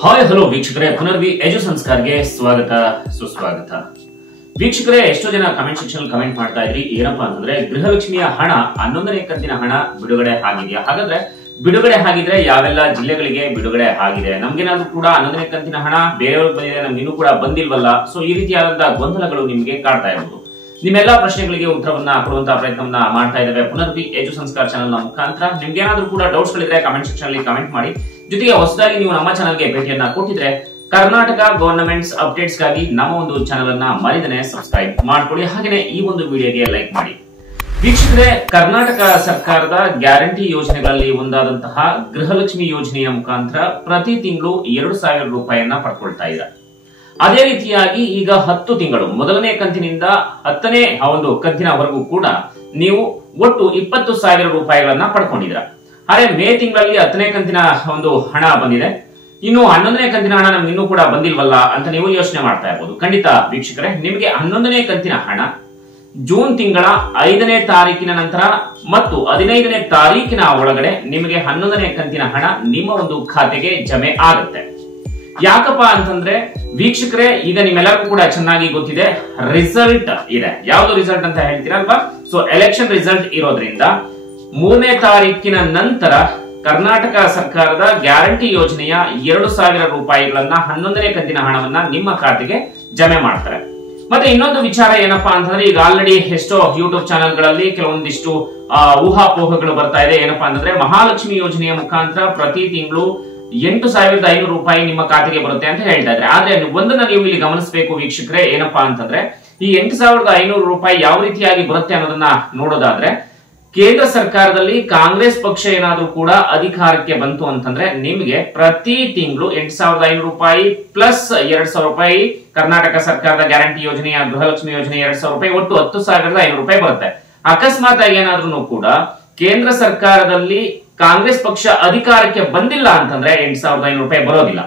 Hi hello ವೀಕ್ಷಕರೇ, ಪುನರ್ವಿ ಎಜು ಸಂಸ್ಕಾರ್ಗೆ ಸ್ವಾಗತ ಸುಸ್ವಾಗತ. ವೀಕ್ಷಕರೇ, ಎಷ್ಟೋ ಜನ ಕಮೆಂಟ್ ಸೆಕ್ಷನ್ ಕಮೆಂಟ್ ಮಾಡ್ತಾ ಇದ್ರಿ, ಏನಪ್ಪಾ ಅಂತಂದ್ರೆ ಗೃಹಲಕ್ಷ್ಮಿಯ ಹಣ 11ನೇ ಕಂತಿನ ಹಣ ಬಿಡುಗಡೆ ಆಗಿದೆಯಾ? ಹಾಗಾದ್ರೆ ಬಿಡುಗಡೆ ಆಗಿದ್ರೆ ಯಾವೆಲ್ಲ ಜಿಲ್ಲೆಗಳಿಗೆ ಬಿಡುಗಡೆ ಆಗಿದೆ? ನಮ್ಗೇನಾದ್ರೂ ಕೂಡ 11ನೇ ಕಂತಿನ ಹಣ ಬೇರೆಯವ್ರಿಗೆ ಬಂದಿದೆ, ನಮ್ಗೆ ಇನ್ನೂ ಕೂಡ ಬಂದಿಲ್ವಲ್ಲ? ಸೊ ಈ ರೀತಿಯಾದಂತಹ ಗೊಂದಲಗಳು ನಿಮ್ಗೆ ಕಾಡ್ತಾ ಇರಬಹುದು. ನಿಮ್ಮೆಲ್ಲಾ ಪ್ರಶ್ನೆಗಳಿಗೆ ಉತ್ತರವನ್ನ ಕೊಡುವಂತಹ ಪ್ರಯತ್ನವನ್ನ ಮಾಡ್ತಾ ಇದ್ದೇವೆ ಪುನರ್ವಿ ಎಜು ಸಂಸ್ಕಾರ ಚಾನೆಲ್ ನ ಮುಖಾಂತರ. ನಿಮ್ಗೆ ಏನಾದ್ರೂ ಕೂಡ ಡೌಟ್ಸ್ ಗಳಿದ್ರೆ ಕಮೆಂಟ್ ಸೆಕ್ಷನ್ ಅಲ್ಲಿ ಕಮೆಂಟ್ ಮಾಡಿ. ಜೊತೆಗೆ ಹೊಸದಾಗಿ ನೀವು ನಮ್ಮ ಚಾನಲ್ಗೆ ಭೇಟಿಯನ್ನ ಕೊಟ್ಟಿದ್ರೆ ಕರ್ನಾಟಕ ಗವರ್ನಮೆಂಟ್ಸ್ ಅಪ್ಡೇಟ್ಸ್ ಗಾಗಿ ನಮ್ಮ ಒಂದು ಚಾನೆಲ್ ಅನ್ನ ಮರಿದನೆ ಸಬ್ಸ್ಕ್ರೈಬ್ ಮಾಡ್ಕೊಳ್ಳಿ. ಹಾಗೇನೆ ಈ ಒಂದು ವಿಡಿಯೋಗೆ ಲೈಕ್ ಮಾಡಿ. ವೀಕ್ಷಕರೇ, ಕರ್ನಾಟಕ ಸರ್ಕಾರದ ಗ್ಯಾರಂಟಿ ಯೋಜನೆಗಳಲ್ಲಿ ಒಂದಾದಂತಹ ಗೃಹಲಕ್ಷ್ಮಿ ಯೋಜನೆಯ ಮುಖಾಂತರ ಪ್ರತಿ ತಿಂಗಳು 2,000 ರೂಪಾಯಿಯನ್ನ ಪಡ್ಕೊಳ್ತಾ ಇದೆ. ಅದೇ ರೀತಿಯಾಗಿ ಈಗ 10 ತಿಂಗಳು ಮೊದಲನೇ ಕಂತಿನಿಂದ 10ನೇ ಒಂದು ಕಂತಿನವರೆಗೂ ಕೂಡ ನೀವು ಒಟ್ಟು 20,000 ರೂಪಾಯಿಗಳನ್ನ ಪಡ್ಕೊಂಡಿದ್ದೀರಾ. ಆದರೆ ಮೇ ತಿಂಗಳಲ್ಲಿ 10ನೇ ಕಂತಿನ ಒಂದು ಹಣ ಬಂದಿದೆ, ಇನ್ನು 11ನೇ ಕಂತಿನ ಹಣ ನಮ್ಗೆ ಇನ್ನೂ ಕೂಡ ಬಂದಿಲ್ವಲ್ಲ ಅಂತ ನೀವು ಯೋಚನೆ ಮಾಡ್ತಾ ಇರಬಹುದು. ಖಂಡಿತ ವೀಕ್ಷಕರೇ, ನಿಮಗೆ 11ನೇ ಕಂತಿನ ಹಣ ಜೂನ್ ತಿಂಗಳ 5ನೇ ತಾರೀಕಿನ ನಂತರ ಮತ್ತು 15ನೇ ತಾರೀಕಿನ ಒಳಗಡೆ ನಿಮಗೆ 11ನೇ ಕಂತಿನ ಹಣ ನಿಮ್ಮ ಒಂದು ಖಾತೆಗೆ ಜಮೆ ಆಗುತ್ತೆ. ಯಾಕಪ್ಪ ಅಂತಂದ್ರೆ ವೀಕ್ಷಕರೇ, ಈಗ ನಿಮ್ಮೆಲ್ಲರಿಗೂ ಕೂಡ ಚೆನ್ನಾಗಿ ಗೊತ್ತಿದೆ, ರಿಸಲ್ಟ್ ಇದೆ. ಯಾವ್ದು ರಿಸಲ್ಟ್ ಅಂತ ಹೇಳ್ತೀರಲ್ವಾ? ಸೊ ಎಲೆಕ್ಷನ್ ರಿಸಲ್ಟ್ ಇರೋದ್ರಿಂದ 3ನೇ ತಾರೀಕಿನ ನಂತರ ಕರ್ನಾಟಕ ಸರ್ಕಾರದ ಗ್ಯಾರಂಟಿ ಯೋಜನೆಯ 2,000 ರೂಪಾಯಿಗಳನ್ನ 11ನೇ ಕಂತಿನ ಹಣವನ್ನ ನಿಮ್ಮ ಖಾತೆಗೆ ಜಮೆ ಮಾಡ್ತಾರೆ. ಮತ್ತೆ ಇನ್ನೊಂದು ವಿಚಾರ ಏನಪ್ಪಾ ಅಂತಂದ್ರೆ, ಈಗ ಆಲ್ರೆಡಿ ಎಷ್ಟೋ ಯೂಟ್ಯೂಬ್ ಚಾನೆಲ್ಗಳಲ್ಲಿ ಕೆಲವೊಂದಿಷ್ಟು ಊಹಾಪೋಹಗಳು ಬರ್ತಾ ಇದೆ. ಏನಪ್ಪಾ ಅಂತಂದ್ರೆ, ಮಹಾಲಕ್ಷ್ಮಿ ಯೋಜನೆಯ ಮುಖಾಂತರ ಪ್ರತಿ ತಿಂಗಳು 8,500 ರೂಪಾಯಿ ನಿಮ್ಮ ಖಾತೆಗೆ ಬರುತ್ತೆ ಅಂತ ಹೇಳ್ತಾ ಇದ್ರೆ. ಆದ್ರೆ ಒಂದನ್ನ ನೀವು ಇಲ್ಲಿ ಗಮನಿಸಬೇಕು ವೀಕ್ಷಕರೇ, ಏನಪ್ಪಾ ಅಂತಂದ್ರೆ ಈ 8,500 ರೂಪಾಯಿ ಯಾವ ರೀತಿಯಾಗಿ ಬರುತ್ತೆ ಅನ್ನೋದನ್ನ ನೋಡೋದಾದ್ರೆ, ಕೇಂದ್ರ ಸರ್ಕಾರದಲ್ಲಿ ಕಾಂಗ್ರೆಸ್ ಪಕ್ಷ ಏನಾದ್ರೂ ಕೂಡ ಅಧಿಕಾರಕ್ಕೆ ಬಂತು ಅಂತಂದ್ರೆ ನಿಮಗೆ ಪ್ರತಿ ತಿಂಗಳು 8,500 ರೂಪಾಯಿ ಪ್ಲಸ್ 2,000 ರೂಪಾಯಿ ಕರ್ನಾಟಕ ಸರ್ಕಾರದ ಗ್ಯಾರಂಟಿ ಯೋಜನೆಯ ಗೃಹಲಕ್ಷ್ಮಿ ಯೋಜನೆ 2,000 ರೂಪಾಯಿ, ಒಟ್ಟು 10,500 ರೂಪಾಯಿ ಬರುತ್ತೆ. ಅಕಸ್ಮಾತ್ ಆಗಿ ಏನಾದ್ರೂ ಕೂಡ ಕೇಂದ್ರ ಸರ್ಕಾರದಲ್ಲಿ ಕಾಂಗ್ರೆಸ್ ಪಕ್ಷ ಅಧಿಕಾರಕ್ಕೆ ಬಂದಿಲ್ಲ ಅಂತಂದ್ರೆ 8,500 ರೂಪಾಯಿ ಬರೋದಿಲ್ಲ.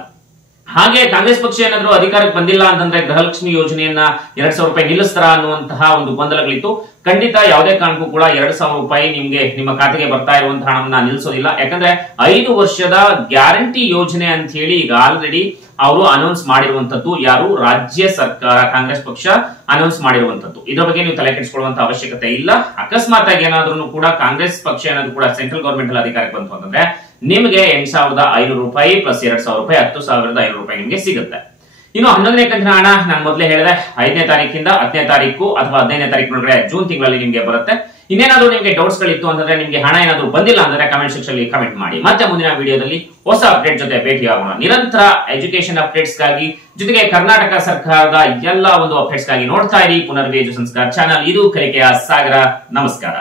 ಹಾಗೆ ಕಾಂಗ್ರೆಸ್ ಪಕ್ಷ ಏನಾದ್ರೂ ಅಧಿಕಾರಕ್ಕೆ ಬಂದಿಲ್ಲ ಅಂತಂದ್ರೆ ಗೃಹಲಕ್ಷ್ಮಿ ಯೋಜನೆಯನ್ನ 2,000 ರೂಪಾಯಿ ನಿಲ್ಲಿಸ್ತಾರ ಅನ್ನುವಂತಹ ಒಂದು ಗೊಂದಲಗಳಿತ್ತು. ಖಂಡಿತ ಯಾವುದೇ ಕಾರಣಕ್ಕೂ ಕೂಡ 2,000 ರೂಪಾಯಿ ನಿಮ್ಗೆ ನಿಮ್ಮ ಖಾತೆಗೆ ಬರ್ತಾ ಇರುವಂತಹ ಹಣವನ್ನ ನಿಲ್ಲಿಸೋದಿಲ್ಲ. ಯಾಕಂದ್ರೆ 5 ವರ್ಷದ ಗ್ಯಾರಂಟಿ ಯೋಜನೆ ಅಂತ ಹೇಳಿ ಈಗ ಆಲ್ರೆಡಿ ಅವರು ಅನೌನ್ಸ್ ಮಾಡಿರುವಂತದ್ದು. ಯಾರು? ರಾಜ್ಯ ಸರ್ಕಾರ, ಕಾಂಗ್ರೆಸ್ ಪಕ್ಷ ಅನೌನ್ಸ್ ಮಾಡಿರುವಂತದ್ದು. ಇದರ ಬಗ್ಗೆ ನೀವು ತಲೆ ಕೆಡಿಸಿಕೊಳ್ಳುವಂತ ಅವಶ್ಯಕತೆ ಇಲ್ಲ. ಅಕಸ್ಮಾತ್ ಆಗಿ ಏನಾದ್ರೂ ಕೂಡ ಕಾಂಗ್ರೆಸ್ ಪಕ್ಷ ಏನಾದ್ರೂ ಕೂಡ ಸೆಂಟ್ರಲ್ ಗವರ್ಮೆಂಟ್ ಅಲ್ಲಿ ಅಧಿಕಾರಕ್ಕೆ ಬಂತು ಅಂತಂದ್ರೆ ನಿಮಗೆ 8,500 ರೂಪಾಯಿ ಪ್ಲಸ್ 2,000 ರೂಪಾಯಿ 10,500 ರೂಪಾಯಿ ನಿಮಗೆ ಸಿಗುತ್ತೆ. ಇನ್ನು 11ನೇ ಕಂತಿನ ಹಣ ನಾನು ಮೊದಲೇ ಹೇಳಿದೆ 5ನೇ ತಾರೀಕಿಂದ 10ನೇ ತಾರೀಕು ಅಥವಾ 15ನೇ ತಾರೀಕಿನೊಳಗಡೆ ಜೂನ್ ತಿಂಗಳಲ್ಲಿ ನಿಮಗೆ ಬರುತ್ತೆ. ಇನ್ನೇನಾದ್ರೂ ನಿಮಗೆ ಡೌಟ್ಸ್ ಗಳಿತ್ತು ಅಂತಂದ್ರೆ, ನಿಮಗೆ ಹಣ ಏನಾದ್ರೂ ಬಂದಿಲ್ಲ ಅಂದ್ರೆ ಕಮೆಂಟ್ ಸೆಕ್ಷನ್ ಅಲ್ಲಿ ಕಮೆಂಟ್ ಮಾಡಿ. ಮತ್ತೆ ಮುಂದಿನ ವಿಡಿಯೋದಲ್ಲಿ ಹೊಸ ಅಪ್ಡೇಟ್ ಜೊತೆ ಭೇಟಿಯಾಗೋಣ. ನಿರಂತರ ಎಜುಕೇಶನ್ ಅಪ್ಡೇಟ್ಸ್ ಗಾಗಿ ಜೊತೆಗೆ ಕರ್ನಾಟಕ ಸರ್ಕಾರದ ಎಲ್ಲ ಒಂದು ಅಪ್ಡೇಟ್ಸ್ ಗಾಗಿ ನೋಡ್ತಾ ಇರಿ ಪುನರ್ವಿ ಎಜು ಸಂಸ್ಕಾರ ಚಾನಲ್. ಇದು ಕಲಿಕೆಯ ಸಾಗರ. ನಮಸ್ಕಾರ.